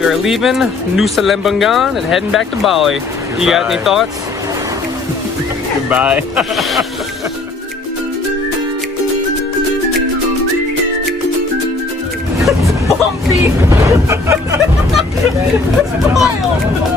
We are leaving Nusa Lembongan and heading back to Bali. You got any thoughts? Goodbye. Bumpy! Smile!